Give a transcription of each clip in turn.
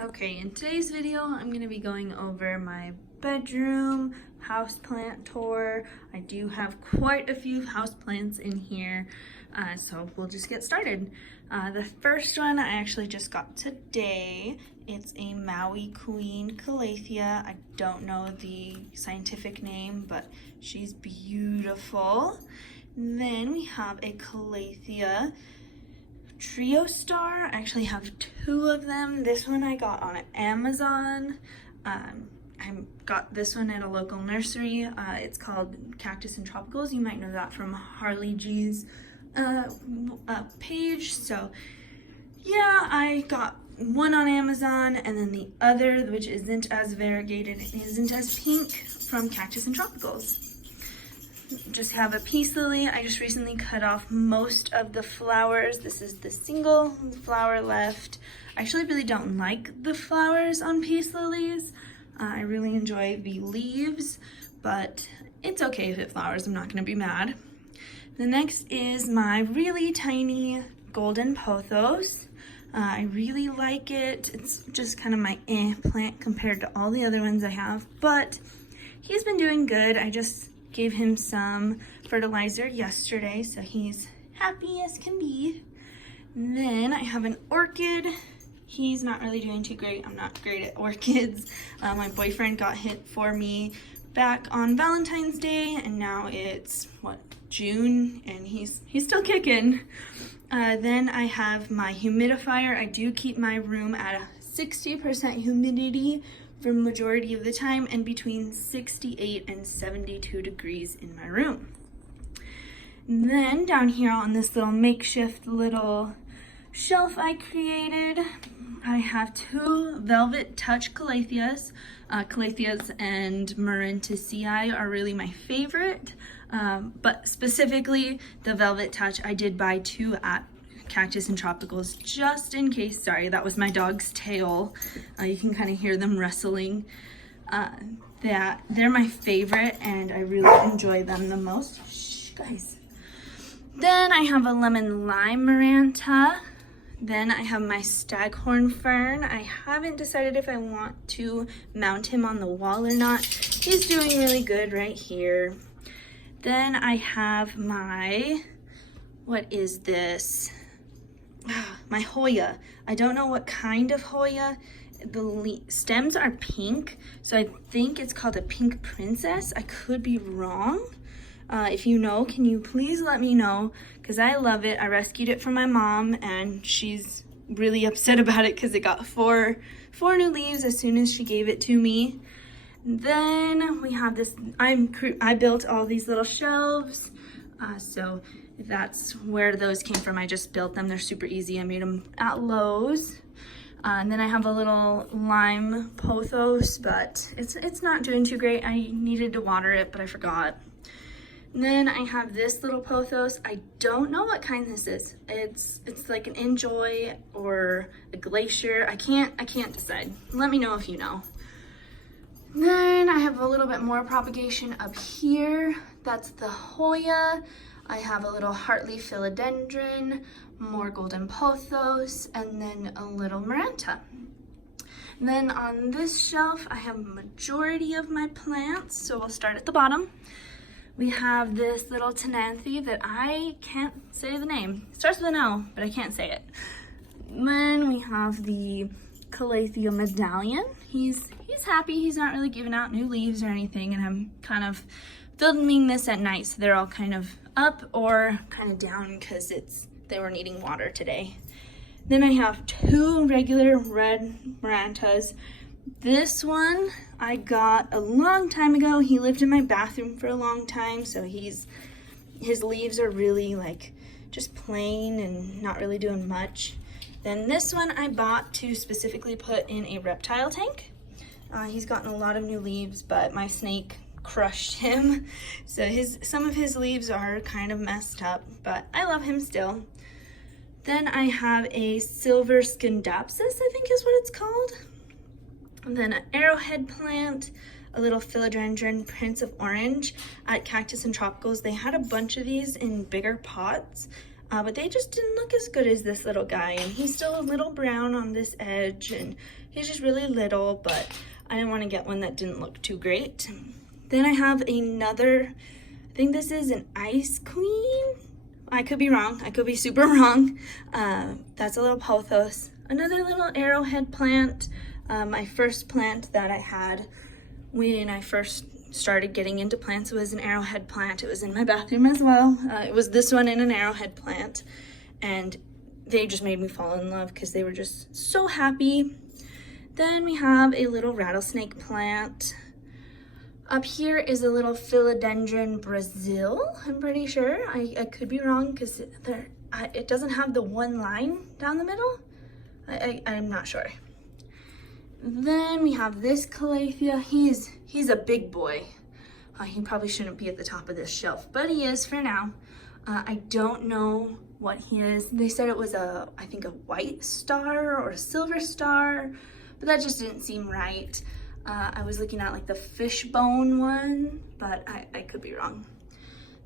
Okay, in today's video, I'm going to be going over my bedroom houseplant tour. I do have quite a few houseplants in here, so we'll just get started. The first one I actually just got today. It's a Maui Queen Calathea. I don't know the scientific name, but she's beautiful. Then we have a Calathea Trio Star. I actually have two of them. This one I got on Amazon. I got this one at a local nursery. It's called Cactus and Tropicals. You might know that from Harley G's page. So yeah, I got one on Amazon, and then the other, which isn't as variegated, isn't as pink, from Cactus and Tropicals. Just have a peace lily. I just recently cut off most of the flowers. This is the single flower left. I actually really don't like the flowers on peace lilies. I really enjoy the leaves, but it's okay if it flowers. I'm not going to be mad. The next is my really tiny golden pothos. I really like it. It's just kind of my plant compared to all the other ones I have, but he's been doing good. I just gave him some fertilizer yesterday, so he's happy as can be. And then I have an orchid. He's not really doing too great. I'm not great at orchids. My boyfriend got hit for me back on Valentine's Day, and now it's, June, and he's still kicking. Then I have my humidifier. I do keep my room at a 60% humidity for majority of the time, and between 68 and 72 degrees in my room. And then down here on this little makeshift little shelf I created, I have two Velvet Touch Calatheas. Calatheas and Marantacea are really my favorite, but specifically the Velvet Touch, I did buy two at Cactus and Tropicals just in case. Sorry, that was my dog's tail. You can kind of hear them wrestling. They're my favorite, and I really enjoy them the most. Shh, guys. Then I have a lemon lime Maranta. Then I have my staghorn fern. I haven't decided if I want to mount him on the wall or not. He's doing really good right here. Then I have my, what is this? My Hoya. I don't know what kind of Hoya. The stems are pink, so I think it's called a pink princess. I could be wrong. If you know, can you please let me know, because I love it. I rescued it from my mom, and she's really upset about it because it got four new leaves as soon as she gave it to me. Then we have this, I built all these little shelves, so that's where those came from. I just built them. They're super easy. I made them at Lowe's. And then I have a little lime pothos, but it's not doing too great. I needed to water it, but I forgot. And then I have this little pothos. I don't know what kind this is. It's like an Enjoy or a Glacier. I can't decide. Let me know if you know. Then I have a little bit more propagation up here. That's the Hoya. I have a little heartleaf philodendron, more golden pothos, and then a little Maranta. And then on this shelf, I have a majority of my plants, so we'll start at the bottom. We have this little Tenanthe that I can't say the name. It starts with an L, but I can't say it. Then we have the Calathea Medallion. He's happy. He's not really giving out new leaves or anything, and I'm kind of filming this at night, so they're all kind of up or kind of down because they were needing water today. Then I have two regular red Marantas. This one I got a long time ago. He lived in my bathroom for a long time, so his leaves are really like just plain and not really doing much. Then this one I bought to specifically put in a reptile tank. He's gotten a lot of new leaves, but my snake crushed him, so some of his leaves are kind of messed up, but I love him still. Then I have a silver Scindapsus, I think is what it's called. And then an arrowhead plant, a little philodendron Prince of Orange. At Cactus and Tropicals, they had a bunch of these in bigger pots, but they just didn't look as good as this little guy, and he's still a little brown on this edge, and he's just really little, but I didn't want to get one that didn't look too great. Then I have another, I think this is an Ice Queen. I could be wrong. I could be super wrong. That's a little pothos. Another little arrowhead plant. My first plant that I had when I first started getting into plants was an arrowhead plant. It was in my bathroom as well. It was this one and an arrowhead plant. And they just made me fall in love because they were just so happy. Then we have a little rattlesnake plant. Up here is a little Philodendron Brazil, I'm pretty sure. I could be wrong because it doesn't have the one line down the middle. I'm not sure. Then we have this Calathea. He's a big boy. He probably shouldn't be at the top of this shelf, but he is for now. I don't know what he is. They said it was I think a white star or a silver star, but that just didn't seem right. I was looking at like the fishbone one, but I could be wrong.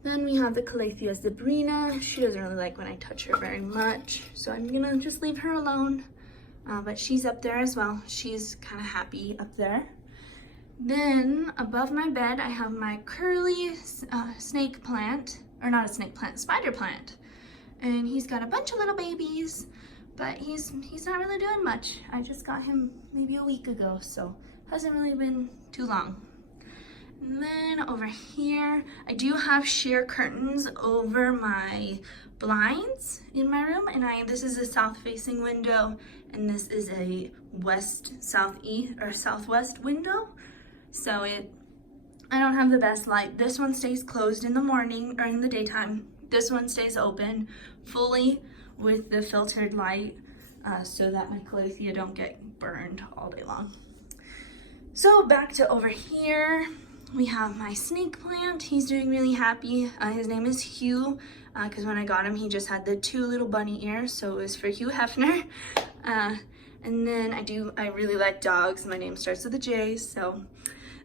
Then we have the Calathea zebrina. She doesn't really like when I touch her very much, so I'm gonna just leave her alone. But she's up there as well. She's kind of happy up there. Then above my bed, I have my curly snake plant, or not a snake plant, spider plant. And he's got a bunch of little babies, but he's not really doing much. I just got him maybe a week ago, so hasn't really been too long. And then over here, I do have sheer curtains over my blinds in my room, and this is a south-facing window, and this is a southeast or southwest window. So I don't have the best light. This one stays closed in the morning or in the daytime. This one stays open fully with the filtered light, so that my Calathea don't get burned all day long. So back to over here, we have my snake plant. He's doing really happy. His name is Hugh, because when I got him, he just had the 2 little bunny ears, so it was for Hugh Hefner. And then I really like dogs. My name starts with a J, so.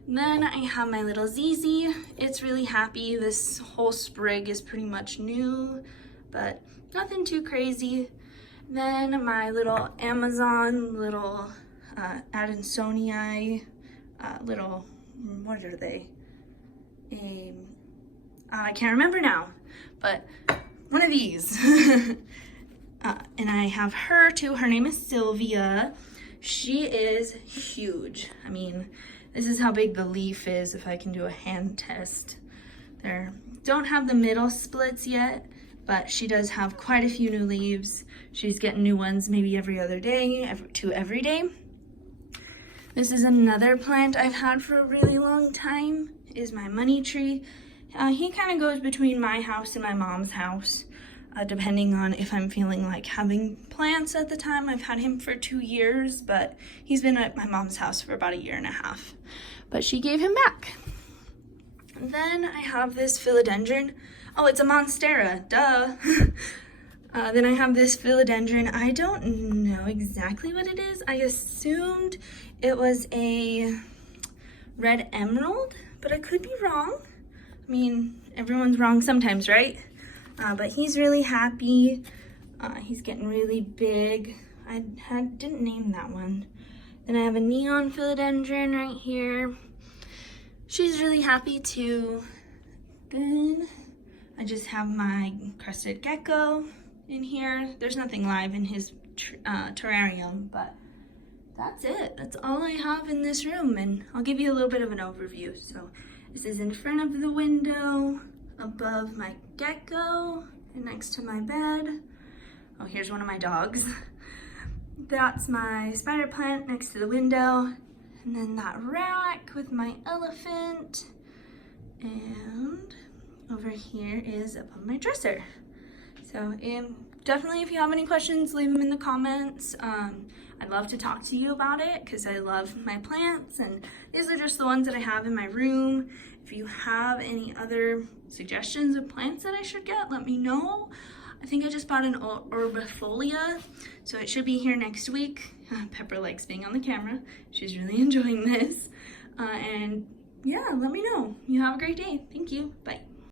Then I have my little ZZ. It's really happy. This whole sprig is pretty much new, but nothing too crazy. Then my little Amazon, little Adansonii, little, what are they? I can't remember now, but one of these. And I have her too. Her name is Sylvia. She is huge. I mean, this is how big the leaf is if I can do a hand test. There, don't have the middle splits yet, but she does have quite a few new leaves. She's getting new ones maybe every other day, every day. This is another plant I've had for a really long time, is my money tree. He kind of goes between my house and my mom's house, depending on if I'm feeling like having plants at the time. I've had him for 2 years, but he's been at my mom's house for about 1.5 years. But she gave him back. And then I have this philodendron. Oh, it's a monstera, duh. Then I have this philodendron. I don't know exactly what it is. I assumed it was a red emerald, but I could be wrong. I mean, everyone's wrong sometimes, right? But he's really happy. He's getting really big. I didn't name that one. Then I have a neon philodendron right here. She's really happy too. Then I just have my crested gecko in here. There's nothing live in his terrarium, but that's it. That's all I have in this room, and I'll give you a little bit of an overview. So this is in front of the window, above my gecko, and next to my bed. Oh, here's one of my dogs. That's my spider plant next to the window, and then that rack with my elephant, and over here is up on my dresser. So definitely, if you have any questions, leave them in the comments. I'd love to talk to you about it because I love my plants, and these are just the ones that I have in my room. If you have any other suggestions of plants that I should get, let me know. I think I just bought an Herbifolia, so it should be here next week. Pepper likes being on the camera. She's really enjoying this. And yeah, let me know. You have a great day. Thank you. Bye.